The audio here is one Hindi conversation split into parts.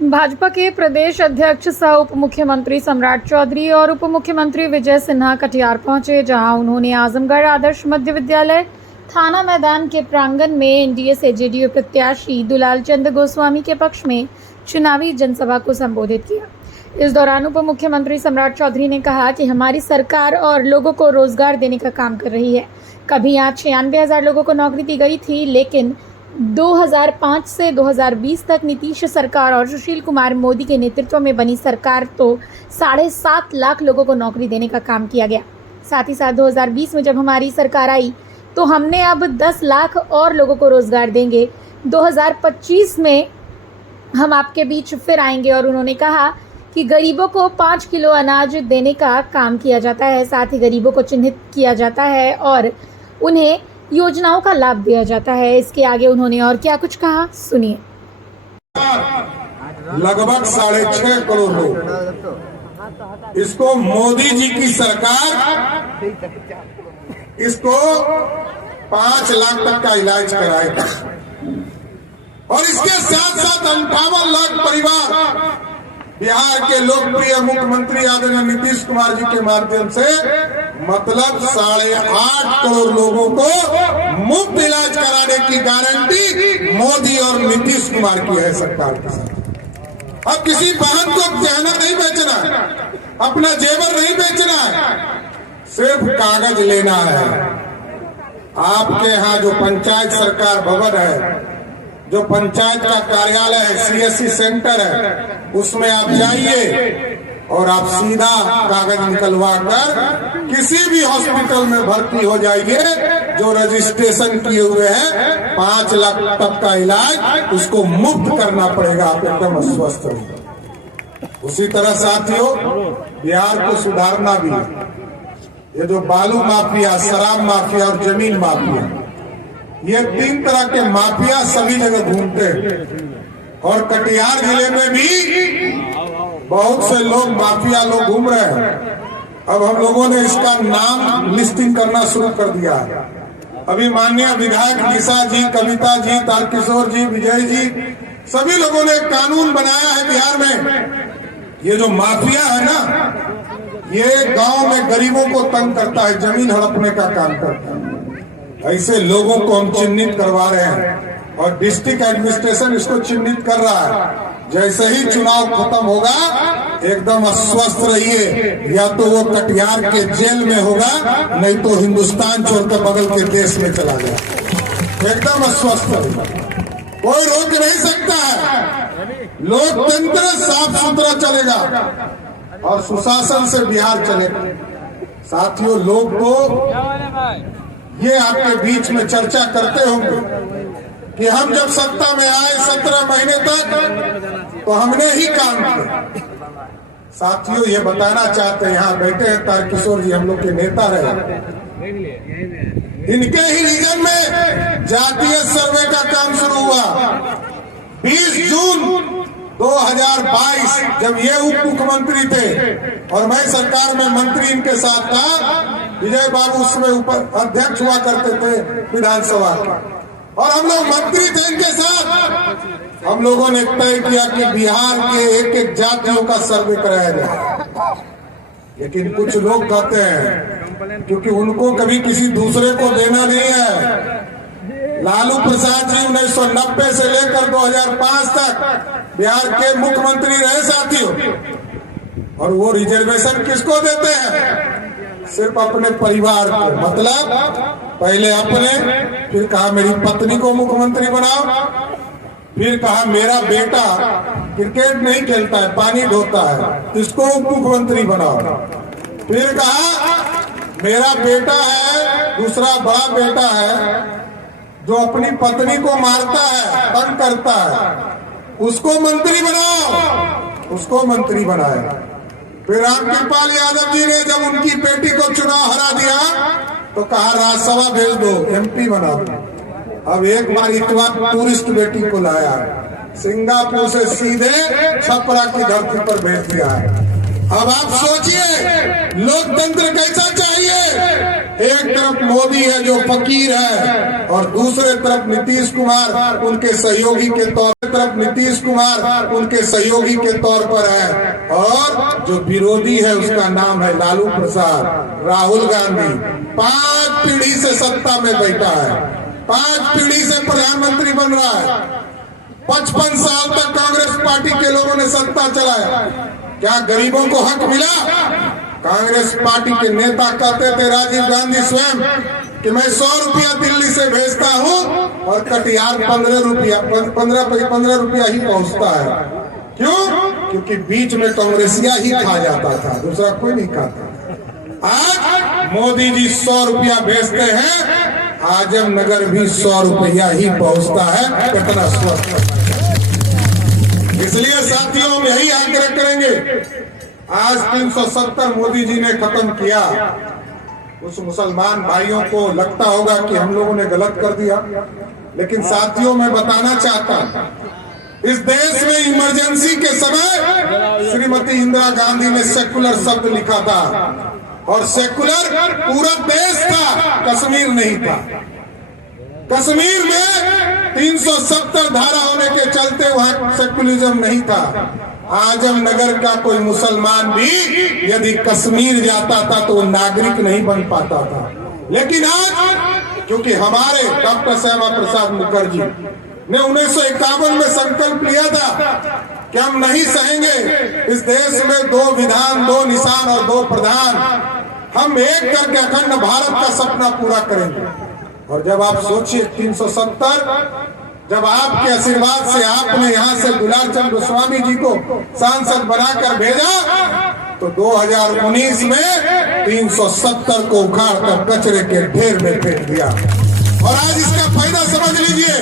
भाजपा के प्रदेश अध्यक्ष सह उप मुख्यमंत्री सम्राट चौधरी और उप मुख्यमंत्री विजय सिन्हा कटिहार पहुंचे, जहां उन्होंने आजमगढ़ आदर्श मध्य विद्यालय थाना मैदान के प्रांगण में एनडीए से जेडीयू प्रत्याशी दुलाल चंद गोस्वामी के पक्ष में चुनावी जनसभा को संबोधित किया। इस दौरान उप मुख्यमंत्री सम्राट चौधरी ने कहा कि हमारी सरकार और लोगों को रोजगार देने का काम कर रही है। कभी यहाँ 96,000 लोगों को नौकरी दी गई थी, लेकिन 2005 से 2020 तक नीतीश सरकार और सुशील कुमार मोदी के नेतृत्व में बनी सरकार तो 7.5 लाख लोगों को नौकरी देने का काम किया गया। साथ ही साथ 2020 में जब हमारी सरकार आई तो हमने अब 10 लाख और लोगों को रोजगार देंगे। 2025 में हम आपके बीच फिर आएंगे। और उन्होंने कहा कि गरीबों को 5 किलो अनाज देने का काम किया जाता है, साथ ही गरीबों को चिन्हित किया जाता है और उन्हें योजनाओं का लाभ दिया जाता है। इसके आगे उन्होंने और क्या कुछ कहा, सुनिए। लगभग 6.5 करोड़ लोग, इसको मोदी जी की सरकार इसको 5 लाख तक का इलाज कराएगा और इसके साथ साथ 58 लाख परिवार बिहार के लोकप्रिय मुख्यमंत्री आदरणीय नीतीश कुमार जी के माध्यम से मतलब 8.5 करोड़ लोगों को मुफ्त इलाज कराने की गारंटी मोदी और नीतीश कुमार की है सरकार के साथ। अब किसी बहन को गहना नहीं बेचना, अपना जेवर नहीं बेचना है, सिर्फ कागज लेना है। आपके यहाँ जो पंचायत सरकार भवन है, जो पंचायत का कार्यालय है, सीएससी सेंटर है, उसमें आप जाइए और आप सीधा कागज निकलवा कर किसी भी हॉस्पिटल में भर्ती हो जाइए जो रजिस्ट्रेशन किए हुए हैं। 5 लाख तक का इलाज उसको मुफ्त करना पड़ेगा, आप एकदम अस्वस्थ हो। उसी तरह साथियों, बिहार को सुधारना भी, ये जो बालू माफिया, शराब माफिया और जमीन माफिया, ये 3 तरह के माफिया सभी जगह घूमते हैं और कटिहार जिले में भी बहुत से लोग माफिया लोग घूम रहे हैं। अब हम लोगों ने इसका नाम लिस्टिंग करना शुरू कर दिया है। अभी माननीय विधायक निशा जी, कविता जी, तारकिशोर जी, विजय जी, सभी लोगों ने एक कानून बनाया है बिहार में। ये जो माफिया है ना, ये गांव में गरीबों को तंग करता है, जमीन हड़पने का काम करता है। ऐसे लोगों को हम चिन्हित करवा रहे हैं और डिस्ट्रिक्ट एडमिनिस्ट्रेशन इसको चिन्हित कर रहा है। जैसे ही चुनाव खत्म होगा, एकदम अस्वस्थ रहिए, या तो वो कटिहार के जेल में होगा, नहीं तो हिंदुस्तान छोड़कर बगल के देश में चला गया। एकदम अस्वस्थ रहिए, कोई रोक नहीं सकता है। लोकतंत्र साफ सुथरा चलेगा और सुशासन से बिहार चलेगा। साथियों, लोग तो ये आपके बीच में चर्चा करते होंगे कि हम जब सत्ता में आए 17 महीने तक तो हमने ही काम किया। साथियों, ये बताना चाहते हैं, यहाँ बैठे हैं तारकिशोर जी, हम लोग के नेता रहे। इनके ही रीजन में जातीय सर्वे का काम शुरू हुआ। 20 जून 2022 जब ये उप मुख्यमंत्री थे और मैं सरकार में मंत्री इनके साथ था, विजय बाबू उसमें ऊपर अध्यक्ष हुआ करते थे विधानसभा के, और हम लोग मंत्री थे इनके साथ। हम लोगों ने तय किया कि बिहार के एक एक जातियों का सर्वे कराया जाए। लेकिन कुछ लोग कहते हैं क्योंकि उनको कभी किसी दूसरे को देना नहीं है। लालू प्रसाद जी 1990 से लेकर 2005 तक बिहार के मुख्यमंत्री रहे साथियों, और वो रिजर्वेशन किसको देते हैं? सिर्फ अपने परिवार को। मतलब पहले अपने, फिर कहा मेरी पत्नी को मुख्यमंत्री बनाओ, फिर कहा मेरा बेटा क्रिकेट नहीं खेलता है, पानी ढोता है, इसको मुख्यमंत्री बनाओ, फिर कहा मेरा बेटा है, दूसरा बड़ा बेटा है जो अपनी पत्नी को मारता है, तंग करता है, उसको मंत्री बनाओ, उसको मंत्री बनाया। फिर रामकृपाल यादव जी ने जब उनकी बेटी को चुनाव हरा दिया तो कहा राज्यसभा भेज दो, एमपी बना दो। अब एक बार इतना टूरिस्ट बेटी को लाया, सिंगापुर से सीधे छपरा की धरती पर भेज दिया है। अब आप सोचिए लोकतंत्र कैसा चाहिए। एक तरफ मोदी है जो फकीर है और दूसरे तरफ नीतीश कुमार उनके सहयोगी के तौर तरफ नीतीश कुमार उनके सहयोगी के तौर पर है, और जो विरोधी है उसका नाम है लालू प्रसाद, राहुल गांधी। 5 पीढ़ी से सत्ता में बैठा है, 5 पीढ़ी से प्रधानमंत्री बन रहा है, 55 साल तक कांग्रेस पार्टी के लोगों ने सत्ता चलाया। क्या गरीबों को हक मिला? कांग्रेस पार्टी के नेता कहते थे, राजीव गांधी स्वयं, कि मैं 100 रुपया दिल्ली से भेजता हूं और कटिहार 15 रुपया ही पहुंचता है। क्यों? क्योंकि बीच में कांग्रेसिया ही खा जाता था, दूसरा कोई नहीं खाता। आज मोदी जी 100 रुपया भेजते हैं, आजमनगर भी 100 रुपया ही पहुंचता है। कितना स्वस्थ। इसलिए साथियों हम यही आग्रह करेंगे, आज 370 मोदी जी ने खत्म किया। उस मुसलमान भाइयों को लगता होगा कि हम लोगों ने गलत कर दिया, लेकिन साथियों मैं बताना चाहता हूं, इस देश में इमरजेंसी के समय श्रीमती इंदिरा गांधी ने सेकुलर शब्द लिखा था, और सेकुलर पूरा देश था, कश्मीर नहीं था। कश्मीर में 370 धारा होने के चलते वहां सेकुलरिज्म नहीं था। आजमनगर का कोई मुसलमान भी यदि कश्मीर जाता था तो वो नागरिक नहीं बन पाता था। लेकिन आज क्योंकि हमारे डॉक्टर श्यामा प्रसाद मुखर्जी ने 1951 में संकल्प लिया था कि हम नहीं सहेंगे इस देश में 2 विधान, 2 निशान और 2 प्रधान, हम एक करके अखंड भारत का सपना पूरा करेंगे। और जब आप सोचिए 370, जब आपके आशीर्वाद से आपने यहाँ से दुलारचंद गोस्वामी जी को सांसद बनाकर भेजा, तो 2019 में 370 को उखाड़कर कचरे के ढेर में फेंक दिया। और आज इसका फायदा समझ लीजिए,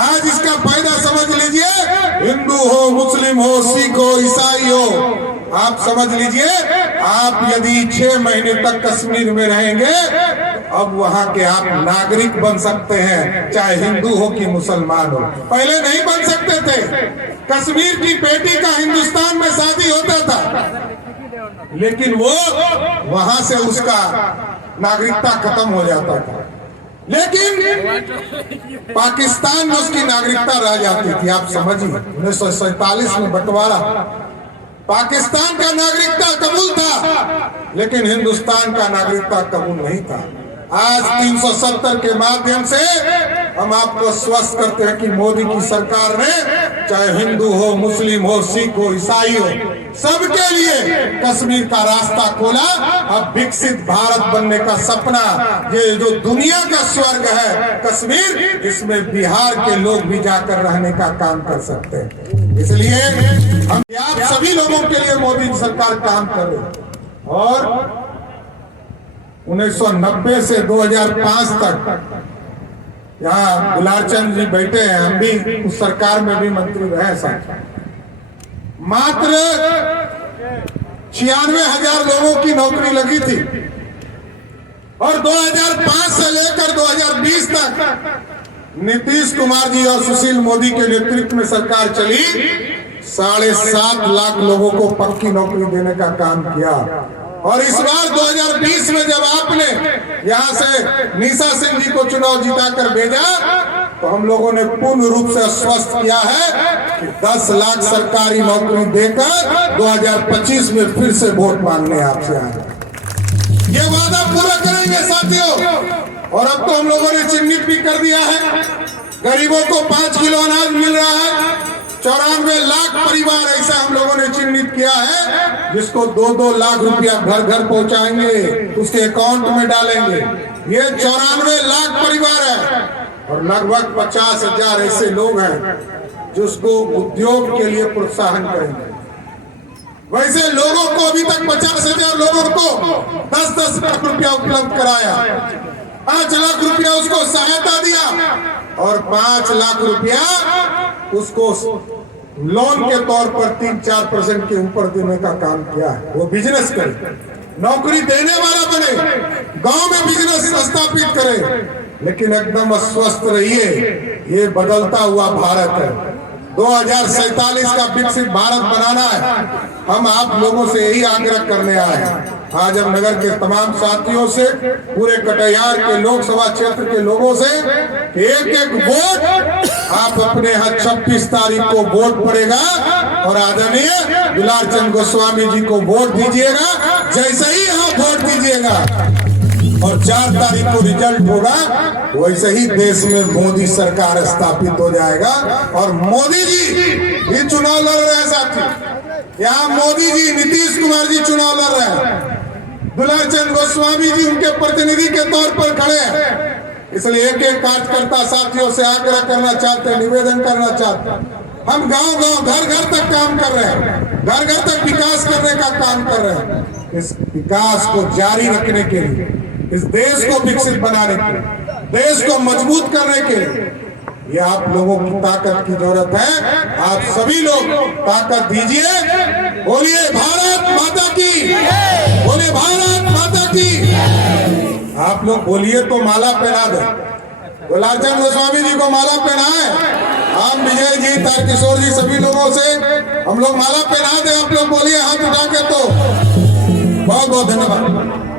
आज इसका फायदा समझ लीजिए, हिंदू हो, मुस्लिम हो, सिख हो, ईसाई हो, आप समझ लीजिए, आप यदि 6 महीने तक कश्मीर में रहेंगे, अब वहां के आप नागरिक बन सकते हैं, चाहे हिंदू हो कि मुसलमान हो। पहले नहीं बन सकते थे। कश्मीर की बेटी का हिंदुस्तान में शादी होता था, लेकिन वो वहां से उसका नागरिकता खत्म हो जाता था, लेकिन पाकिस्तान में उसकी नागरिकता रह जाती थी। आप समझिए 1947 में बंटवारा, पाकिस्तान का नागरिकता कबूल था, लेकिन हिंदुस्तान का नागरिकता कबूल नहीं था। आज 370 के माध्यम से हम आपको स्वस्थ करते हैं कि मोदी की सरकार ने चाहे हिंदू हो, मुस्लिम हो, सिख हो, ईसाई हो, सबके लिए कश्मीर का रास्ता खोला। अब विकसित भारत बनने का सपना, ये जो दुनिया का स्वर्ग है कश्मीर, इसमें बिहार के लोग भी जाकर रहने का काम कर सकते हैं। इसलिए हम आप सभी लोगों के लिए मोदी सरकार काम कर रही है। और 1990 से 2005 तक यहाँ दुलारचंद जी बैठे हैं, हम भी उस सरकार में भी मंत्री रहे साथ। मात्र 96,000 लोगों की नौकरी लगी थी, और 2005 से लेकर 2020 तक नीतीश कुमार जी और सुशील मोदी के नेतृत्व में सरकार चली। 7.5 लाख लोगों को पक्की नौकरी देने का काम किया। और इस बार 2020 में जब आपने यहाँ से निशा सिंह जी को चुनाव जिताकर भेजा, तो हम लोगों ने पूर्ण रूप से आश्वस्त किया है कि 10 लाख सरकारी नौकरी देकर 2025 में फिर से वोट मांगने आपसे आए। ये वादा पूरा करेंगे साथियों। और अब तो हम लोगों ने चिन्हित भी कर दिया है, गरीबों को 5 किलो अनाज मिल रहा है। 94 लाख परिवार ऐसा हम लोगों ने चिन्हित किया है जिसको 2-2 लाख रुपया घर घर पहुंचाएंगे, उसके अकाउंट में डालेंगे। ये 94 लाख परिवार है, और लगभग 50,000 ऐसे लोग हैं जिसको उद्योग के लिए प्रोत्साहन करेंगे। वैसे लोगों को अभी तक 50,000 लोगों को 10-10 लाख रुपया उपलब्ध कराया, 5 लाख रुपया उसको सहायता दिया, और 5 लाख रुपया उसको लोन के तौर पर 3-4% के ऊपर देने का काम किया है। वो बिजनेस करे, नौकरी देने वाला बने, गांव में बिजनेस स्थापित करे। लेकिन एकदम स्वस्थ रहिए, ये बदलता हुआ भारत है। 2047 का विकसित भारत बनाना है। हम आप लोगों से यही आग्रह करने आए हैं। आज हम नगर के तमाम साथियों से, पूरे कटिहार के लोकसभा क्षेत्र के लोगों से एक एक वोट आप अपने यहाँ 26 तारीख को वोट पड़ेगा और आदरणीय दुलार चंद गोस्वामी जी को वोट दीजिएगा। जैसे ही आप वोट दीजिएगा और 4 तारीख को रिजल्ट होगा, वैसे ही देश में मोदी सरकार स्थापित हो जाएगा। और मोदी जी भी चुनाव लड़ रहे हैं साथी, यहाँ मोदी जी, नीतीश कुमार जी चुनाव लड़ रहे हैं, दुलार चंद गोस्वामी जी उनके प्रतिनिधि के तौर पर खड़े हैं। इसलिए एक एक कार्यकर्ता साथियों से आग्रह करना चाहते हैं, निवेदन करना चाहते हैं, हम गांव-गांव, घर-घर तक काम कर रहे हैं, घर-घर तक विकास करने का काम कर रहे हैं। इस विकास को जारी रखने के लिए, इस देश को विकसित बनाने के लिए, देश को मजबूत करने के लिए ये आप लोगों की ताकत की जरूरत है। आप सभी लोग ताकत दीजिए। बोलिए भारत माता की, बोलिए भारत माता की। आप लोग बोलिए तो माला पहना दो, दुलार चंद गोस्वामी जी को माला पहनाए। हम विजय जी, तारकिशोर जी, सभी लोगों से हम लोग माला पहना दे। आप लोग बोलिए हाथ उठा के। तो बहुत बहुत धन्यवाद।